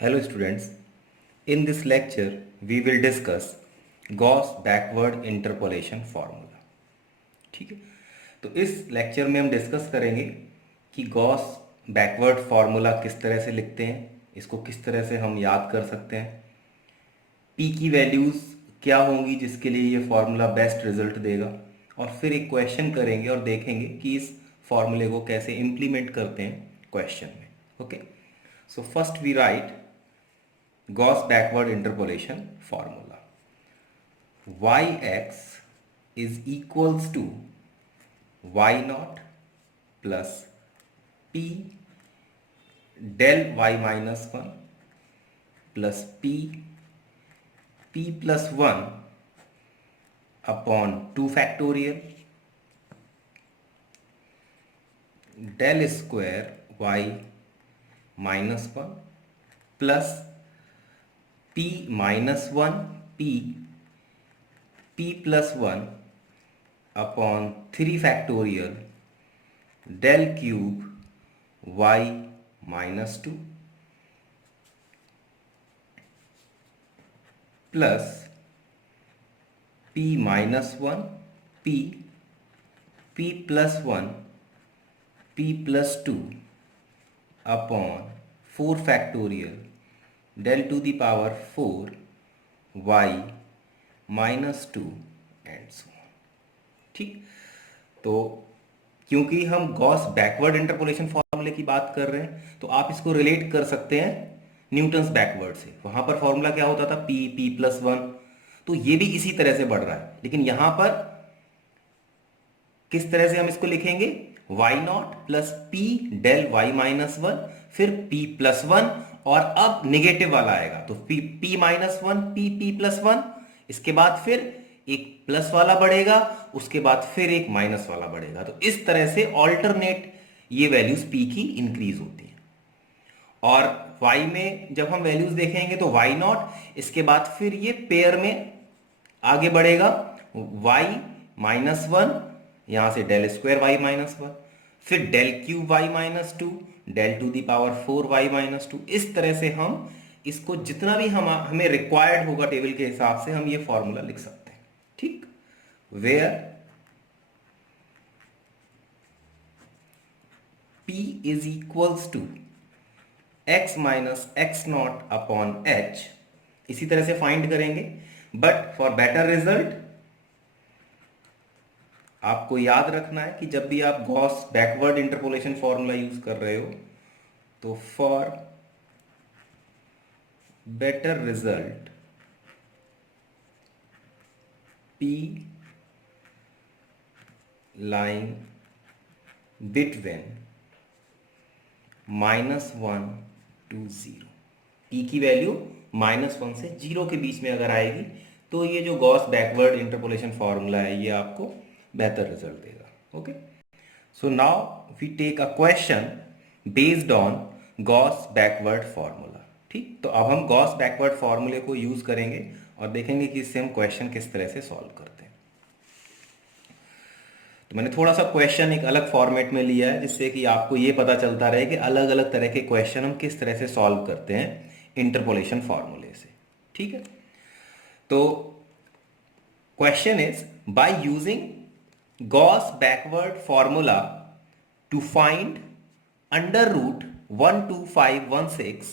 Hello students, in this lecture we will discuss Gauss backward interpolation formula. ठीक है, तो इस लेक्चर में हम डिस्कस करेंगे कि गॉस बैकवर्ड फार्मूला किस तरह से लिखते हैं, इसको किस तरह से हम याद कर सकते हैं, पी की वैल्यूज़ क्या होंगी जिसके लिए ये फार्मूला बेस्ट रिजल्ट देगा, और फिर एक क्वेश्चन करेंगे और देखेंगे कि इस फार्मूले को कैसे इम्प्लीमेंट करते हैं क्वेश्चन में. Okay, so first we write Gauss backward interpolation formula. Yx is equals to y naught plus p del y minus 1 plus p plus 1 upon 2 factorial del square y minus 1 plus p minus 1 p plus 1 upon 3 factorial del cube y minus 2 plus p minus 1 p plus 1 p plus 2 upon 4 factorial del to the power 4 y minus 2 and so on. ठीक, तो क्योंकि हम Gauss backward interpolation फॉर्मूले की बात कर रहे हैं तो आप इसको रिलेट कर सकते हैं न्यूटन्स बैकवर्ड से. वहां पर फॉर्मूला क्या होता था, p प्लस 1, तो ये भी इसी तरह से बढ़ रहा है, लेकिन यहां पर किस तरह से हम इसको लिखेंगे, y naught plus p del y minus 1, फिर p प्लस 1, और अब निगेटिव वाला आएगा तो p माइनस 1 p प्लस 1, इसके बाद फिर एक प्लस वाला बढ़ेगा, उसके बाद फिर एक माइनस वाला बढ़ेगा. तो इस तरह से ऑल्टरनेट ये वैल्यूज p की इंक्रीज होती हैं. और y में जब हम वैल्यूज देखेंगे तो y नॉट, इसके बाद फिर ये पेयर में आगे बढ़ेगा, y माइनस 1, यहां से डेल स्क्वायर y माइनस 1, फिर del cube y minus 2, del to the power 4 y minus 2. इस तरह से हम इसको जितना भी हमें रिक्वायर्ड होगा टेबल के हिसाब से हम ये फॉर्मूला लिख सकते हैं. ठीक, where p is equals to x minus X naught upon h, इसी तरह से फाइंड करेंगे. बट फॉर बेटर रिजल्ट आपको याद रखना है कि जब भी आप Gauss backward interpolation formula use कर रहे हो तो for better result p line between -1 to 0, p की वैल्यू -1 से 0 के बीच में अगर आएगी तो ये जो गॉस बैकवर्ड इंटरपोलेशन फॉर्मूला है ये आपको बेहतर रिजल्ट देगा. Okay, so now we take a question based on Gauss backward formula. ठीक, तो अब हम गॉस बैकवर्ड फॉर्मूले को यूज करेंगे और देखेंगे कि इससे हम क्वेश्चन किस तरह से सॉल्व करते हैं. तो मैंने थोड़ा सा क्वेश्चन एक अलग फॉर्मेट में लिया है जिससे कि आपको ये पता चलता रहे कि अलग अलग तरह के क्वेश्चन हम किस तरह से सॉल्व करते हैं इंटरपोलेशन फॉर्मूले से. ठीक है, तो question is by using Gauss backward formula to find under root 12516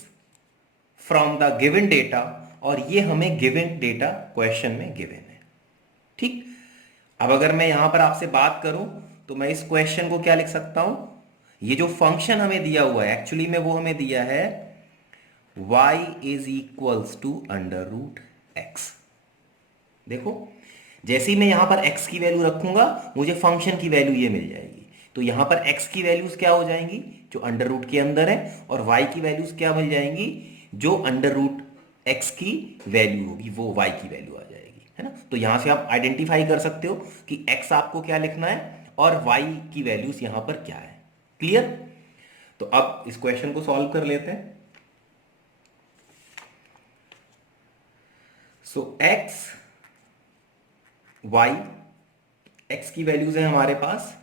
from the given data, और ये हमें गिवन डेटा क्वेश्चन में गिवन है. ठीक, अब अगर मैं यहां पर आपसे बात करूं तो मैं इस क्वेश्चन को क्या लिख सकता हूं, ये जो फंक्शन हमें दिया हुआ है एक्चुअली में वो हमें दिया है y is equals to under root X. देखो, जैसे ही मैं यहां पर x की वैल्यू रखूंगा मुझे फंक्शन की वैल्यू ये मिल जाएगी. तो यहां पर x की वैल्यूज क्या हो जाएंगी, जो अंडर रूट के अंदर है, और y की वैल्यूज क्या मिल जाएंगी, जो अंडर रूट x की वैल्यू होगी वो y की वैल्यू आ जाएगी, है ना. तो यहां से आप आइडेंटिफाई कर सकते हो कि x आपको क्या लिखना है और y की वैल्यूज यहां पर क्या है. क्लियर. तो अब इस क्वेश्चन को सॉल्व कर लेते हैं. सो x y, x की वैल्यूज है हमारे पास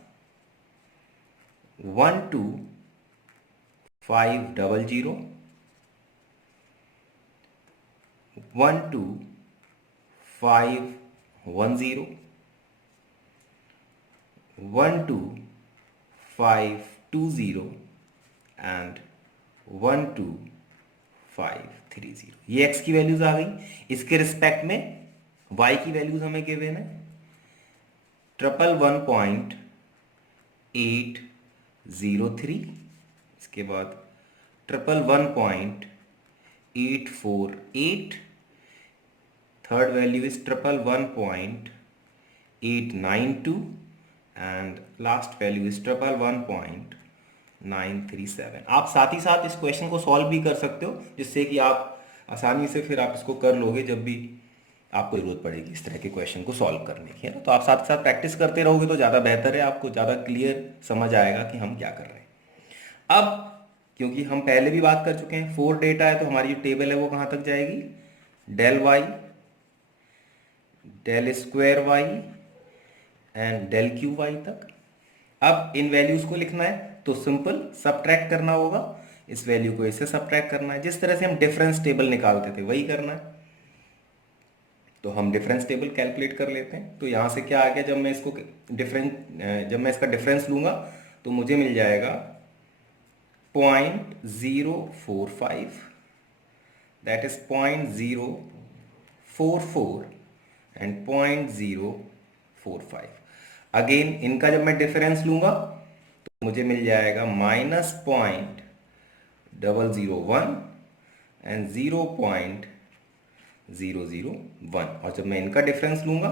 12500, 12510, 12520 एंड 12530। ये x की वैल्यूज आ गई। इसके रिस्पेक्ट में y की वैल्यूज हमें गिवन है 111.803, इसके बाद 111.848, third value is 111.892 and last value is 111.937। आप साथ ही साथ इस क्वेश्चन को सॉल्व भी कर सकते हो, जिससे कि आप आसानी से फिर आप इसको कर लोगे जब भी आपको जरूरत पड़ेगी इस तरह के क्वेश्चन को सॉल्व करने की, है ना। तो आप साथ साथ प्रैक्टिस करते रहोगे तो ज़्यादा बेहतर है, आपको ज़्यादा क्लियर समझ आएगा कि हम क्या कर रहे हैं। अब क्योंकि हम पहले भी बात कर चुके हैं, 4 डेटा है, तो हमारी जो टेबल है वो कहाँ तक जाएगी, del Y, del square Y and del cube Y तक। अब इन वैल्यूज को लिखना है तो सिंपल सबट्रैक्ट करना होगा, इस वैल्यू को इससे सबट्रैक्ट करना है, जिस तरह से हम डिफरेंस टेबल निकालते थे वही करना है। तो हम डिफरेंस टेबल कैलकुलेट कर लेते हैं। तो यहाँ से क्या आ गया, जब मैं इसको जब मैं इसका डिफरेंस लूंगा तो मुझे मिल जाएगा 0.045, दैट इज 0.044 एंड 0.045। अगेन इनका जब मैं डिफरेंस लूंगा तो मुझे मिल जाएगा -0.001 एंड 0.001, और जब मैं इनका डिफरेंस लूंगा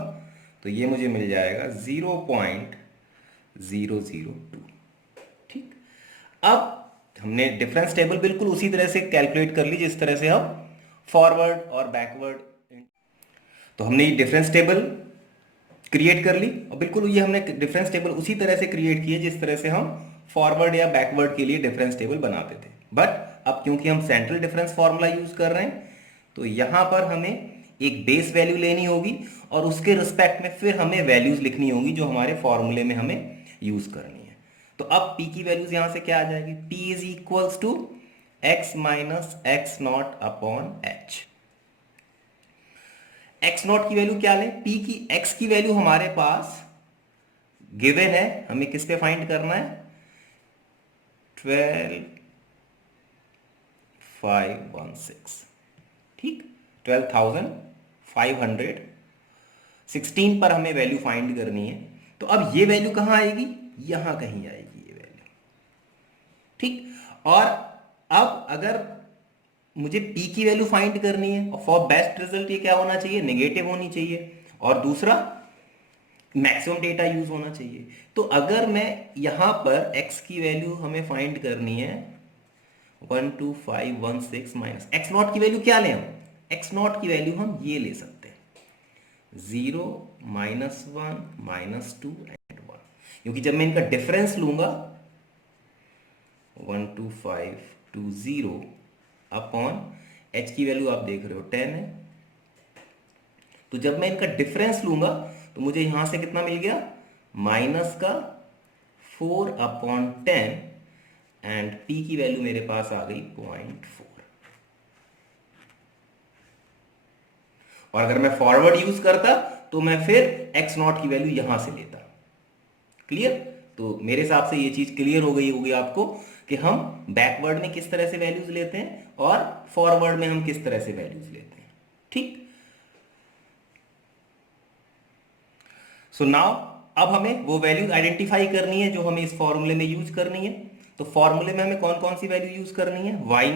तो ये मुझे मिल जाएगा 0.002। ठीक, अब हमने डिफरेंस टेबल बिल्कुल उसी तरह से कैलकुलेट कर ली जिस तरह से हम फॉरवर्ड और बैकवर्ड, तो हमने ये डिफरेंस टेबल क्रिएट कर ली, और बिल्कुल ये हमने डिफरेंस टेबल उसी तरह से क्रिएट किए जिस तरह से हम फॉरवर्ड या बैकवर्ड के लिए डिफरेंस टेबल बनाते थे। बट अब क्योंकि हम सेंट्रल डिफरेंस फॉर्मूला यूज कर रहे हैं तो यहां पर हमें एक बेस वैल्यू लेनी होगी और उसके रिस्पेक्ट में फिर हमें वैल्यूज लिखनी होगी जो हमारे फॉर्मूले में हमें यूज करनी है। तो अब p की वैल्यूज यहां से क्या आ जाएगी, p is equals to x minus X naught upon H. X naught की वैल्यू क्या लें, p की x की वैल्यू हमारे पास गिवन है, हमें किस पे फाइंड करना है, 12516, ठीक, 12,516 पर हमें वैल्यू फाइंड करनी है। तो अब ये वैल्यू कहां आएगी, यहां कहीं आएगी ये वैल्यू, ठीक। और अब अगर मुझे p की वैल्यू फाइंड करनी है और फॉर बेस्ट रिजल्ट ये क्या होना चाहिए, नेगेटिव होनी चाहिए, और दूसरा मैक्सिमम डेटा यूज होना चाहिए। तो अगर मैं यहां पर x की वैल्यू हमें फाइंड करनी है 12516 माइनस एक्स नॉट की वैल्यू क्या लें हम, एक्स नॉट की वैल्यू हम ये ले सकते हैं 0 -1 -2 एंड 1, क्योंकि जब मैं इनका डिफरेंस लूंगा 12520 अपॉन h की वैल्यू आप देख रहे हो 10 है, तो जब मैं इनका डिफरेंस लूंगा तो मुझे यहां से कितना मिल गया, माइनस का 4 अपॉन 10 एंड p की वैल्यू मेरे पास आ गई 0.4। और अगर मैं फॉरवर्ड यूज करता तो मैं फिर x नॉट की वैल्यू यहां से लेता। क्लियर, तो मेरे हिसाब से ये चीज क्लियर हो गई होगी आपको कि हम बैकवर्ड में किस तरह से वैल्यूज लेते हैं और फॉरवर्ड में हम किस तरह से वैल्यूज लेते हैं, ठीक। सो नाउ अब हमें वो वैल्यूज आइडेंटिफाई करनी है जो हमें इस फॉर्मूले में यूज करनी है। तो फॉर्मूले में हमें कौन कौन सी वैल्यू यूज करनी है, वाई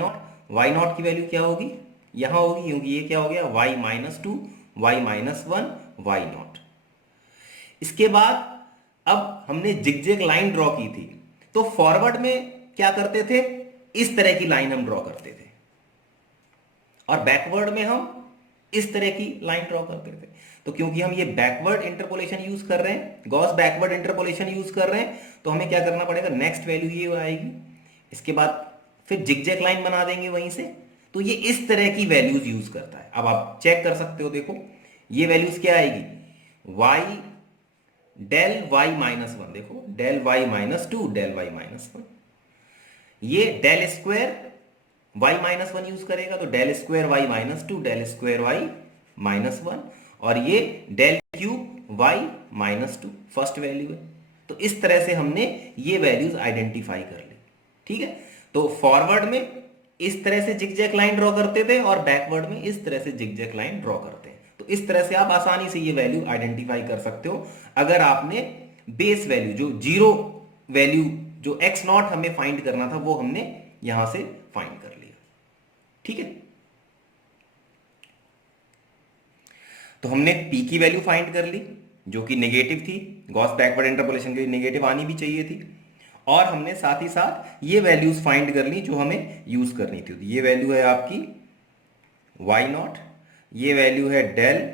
नॉट की वैल्यू क्या होगी, यहां होगी, क्योंकि ये क्या हो गया y -2 y -1 वाई नॉट। इसके बाद अब हमने जिगजैग लाइन ड्रॉ की थी, तो फॉरवर्ड में क्या करते थे, इस तरह की लाइन हम ड्रॉ करते थे, और बैकवर्ड में हम इस तरह की लाइन ड्रॉ करते थे। तो क्योंकि हम ये बैकवर्ड इंटरपोलेशन यूज कर रहे हैं, गॉस बैकवर्ड इंटरपोलेशन यूज कर रहे हैं, तो हमें क्या करना पड़ेगा, नेक्स्ट वैल्यू ये आएगी, इसके बाद फिर जिगजैग लाइन बना देंगे वहीं से। तो ये इस तरह की वैल्यूज यूज करता है। अब आप चेक कर सकते हो, देखो ये वैल्यूज क्या आएगी, y डेल y -1, देखो डेल y -2 डेल y -1, ये del square y minus one use करेगा तो del square y minus two, del square y minus one, और ये del cube y minus two first value है। तो इस तरह से हमने ये वैल्यूज आइडेंटिफाई कर ली। ठीक है, तो फॉरवर्ड में इस तरह से जिगजैग लाइन ड्रॉ करते थे और बैकवर्ड में इस तरह से जिगजैग लाइन ड्रॉ करते हैं। तो इस तरह से आप आसानी से ये वैल्यू आइडेंटिफाई कर सकते हो अगर आपने बेस वैल्यू जो जीरो वैल्यू जो एक्स नॉट हमें फाइंड करना था वो हमने यहां से फाइंड कर लिया। ठीक है, तो हमने पी की वैल्यू फाइंड कर ली जो कि नेगेटिव थी, गॉस बैकवर्ड इंटरपोलेशन के लिए नेगेटिव आनी भी चाहिए थी, और हमने साथ ही साथ ये वैल्यूज फाइंड कर ली जो हमें यूज करनी थी। ये वैल्यू है आपकी वाई नॉट, ये वैल्यू है डेल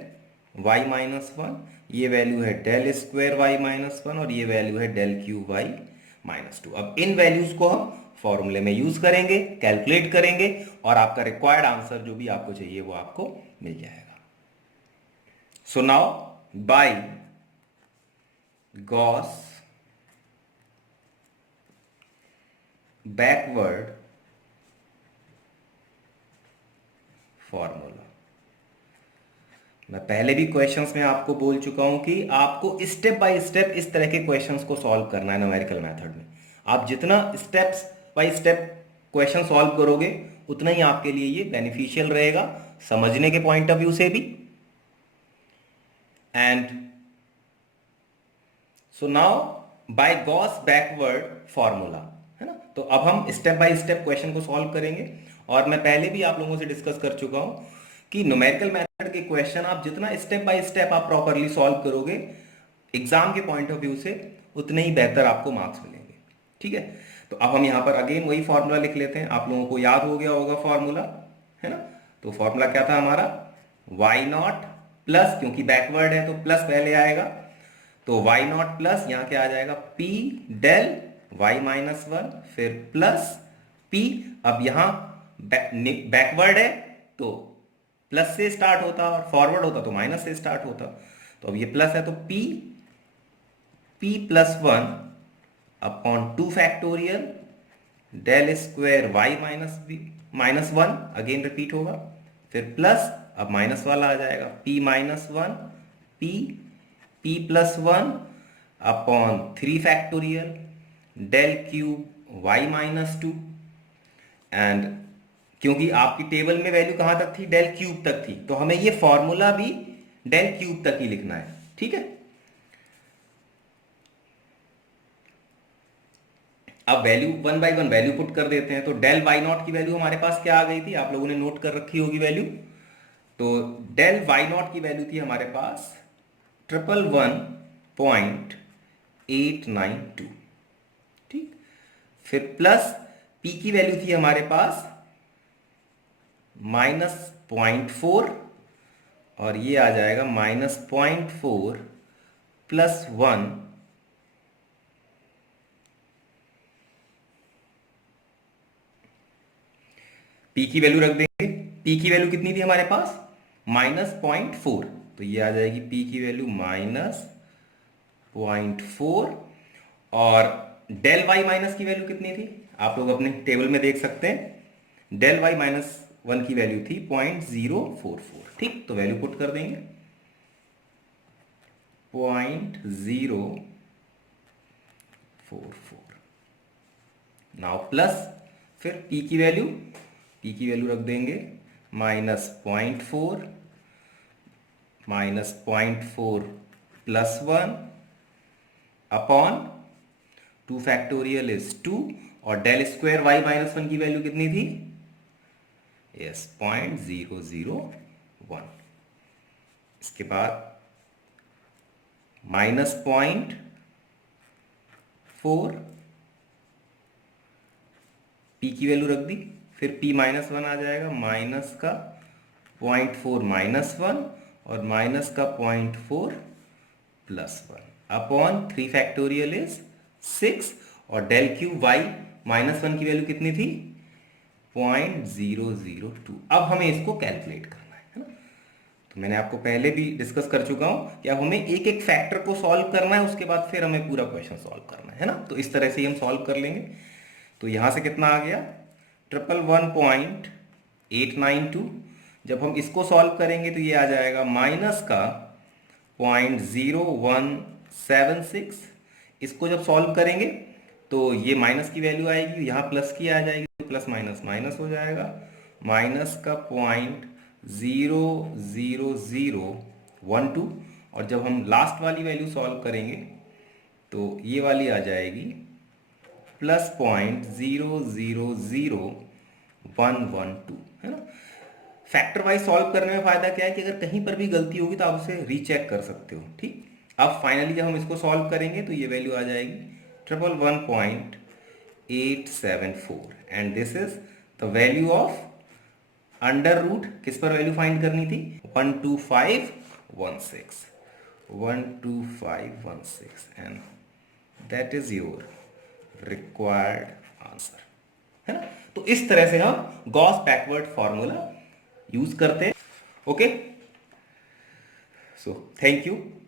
वाई माइनस वन, ये वैल्यू है del square y minus one, और ये वैल्यू है del cube y minus two. अब इन वैल्यूज को हम फॉर्मूले में यूज करेंगे, कैलकुलेट करेंगे, और आपका रिक्वायर्ड आंसर जो भी आपको चाहिए वो आपको मिल जाएगा। So now by Gauss backward formula, मैं पहले भी क्वेश्चंस में आपको बोल चुका हूं कि आपको स्टेप बाय स्टेप इस तरह के क्वेश्चंस को सॉल्व करना है न्यूमेरिकल मेथड में। आप जितना steps bye step question solve करोगे उतना ही आपके लिए ये बेनिफिशियल रहेगा समझने के पॉइंट ऑफ व्यू से भी। And so now by Gauss backward formula, है ना, तो अब हम स्टेप बाय स्टेप क्वेश्चन को सॉल्व करेंगे। और मैं पहले भी आप लोगों से डिस्कस कर चुका हूं कि न्यूमेरिकल मेथड के क्वेश्चन आप जितना स्टेप बाय स्टेप आप प्रॉपरली सॉल्व करोगे एग्जाम के पॉइंट ऑफ व्यू से उतने ही बेहतर आपको मार्क्स मिलेंगे। ठीक है, तो अब हम यहां पर अगेन वही फॉर्मूला लिख लेते हैं। आप लोगों को याद हो गया होगा फॉर्मूला, है ना। तो फॉर्मूला क्या था हमारा, वाई नॉट प्लस, क्योंकि बैकवर्ड है तो प्लस पहले आएगा, तो वाई नॉट प्लस यहां क्या आ जाएगा p del y minus one, फिर प्लस पी। अब यहां बैकवर्ड है तो प्लस से स्टार्ट होता और फॉरवर्ड होता तो माइनस से स्टार्ट होता। तो अब ये प्लस है तो p plus one upon two factorial del square y minus one, again repeat होगा, फिर प्लस, अब माइनस वाला आ जाएगा p minus one p plus one upon three factorial del cube y minus two. And क्योंकि आपकी टेबल में value कहां तक थी, डेल क्यूब तक थी, तो हमें ये फॉर्मूला भी डेल क्यूब तक ही लिखना है। ठीक है, अब value one by one value put कर देते हैं। तो डेल वाई नॉट की वैल्यू हमारे पास क्या आ गई थी, आप लोगों ने नोट कर रखी होगी वैल्यू। तो डेल वाई नॉट की वैल्यू थी हमारे पास 111.892। ठीक, फिर प्लस पी की वैल्यू थी हमारे पास -0.4, और ये आ जाएगा -0.4 प्लस वन पी की वैल्यू रख देंगे। पी की वैल्यू कितनी थी हमारे पास, -0.4, तो ये आ जाएगी पी की वैल्यू -0.4। और डेल वाई माइनस की वैल्यू कितनी थी, आप लोग अपने टेबल में देख सकते हैं। डेल वाई माइनस वन की वैल्यू थी 0.044। ठीक, तो वैल्यू पुट कर देंगे 0.044। नाउ प्लस, फिर पी की वैल्यू रख देंगे -0.4 plus one upon two factorial is 2, और del square y minus one की वैल्यू कितनी थी, यस 0.001। इसके बाद -0.4 पी की वैल्यू रख दी, फिर p माइनस वन आ जाएगा, माइनस का 0.4 माइनस वन और माइनस का 0.4 plus one upon three factorial is 6, और del cube y minus one की वैल्यू कितनी थी 0.002। अब हमें इसको कैलकुलेट करना है ना। तो मैंने आपको पहले भी डिस्कस कर चुका हूं कि अब हमें एक एक फैक्टर को सॉल्व करना है, उसके बाद फिर हमें पूरा क्वेश्चन सॉल्व करना है ना। तो इस तरह से ही हम सॉल्व कर लेंगे। तो यहां से कितना आ गया 111.892। जब हम इसको सॉल्व करेंगे तो ये आ जाएगा माइनस का 0.0176। इसको जब सॉल्व करेंगे तो ये माइनस की वैल्यू आएगी, यहाँ प्लस की आ जाएगी, तो प्लस माइनस माइनस हो जाएगा, माइनस का 0.00012। और जब हम लास्ट वाली वैल्यू सॉल्व करेंगे तो ये वाली आ जाएगी प्लस 0.000112, है ना। फैक्टर वाइज सॉल्व करने में फायदा क्या है कि अगर कहीं पर भी गलती होगी तो आप उसे रीचेक कर सकते हो, ठीक। अब फाइनली जब हम इसको सॉल्व करेंगे तो ये वैल्यू आ जाएगी 111.874 and this is the value of under root, किस पर वैल्यू फाइंड करनी थी, 12516, 12516 and that is your required answer, है ना। तो इस तरह से हम गॉस बैकवर्ड फॉर्मूला यूज करते हैं। Okay, so thank you.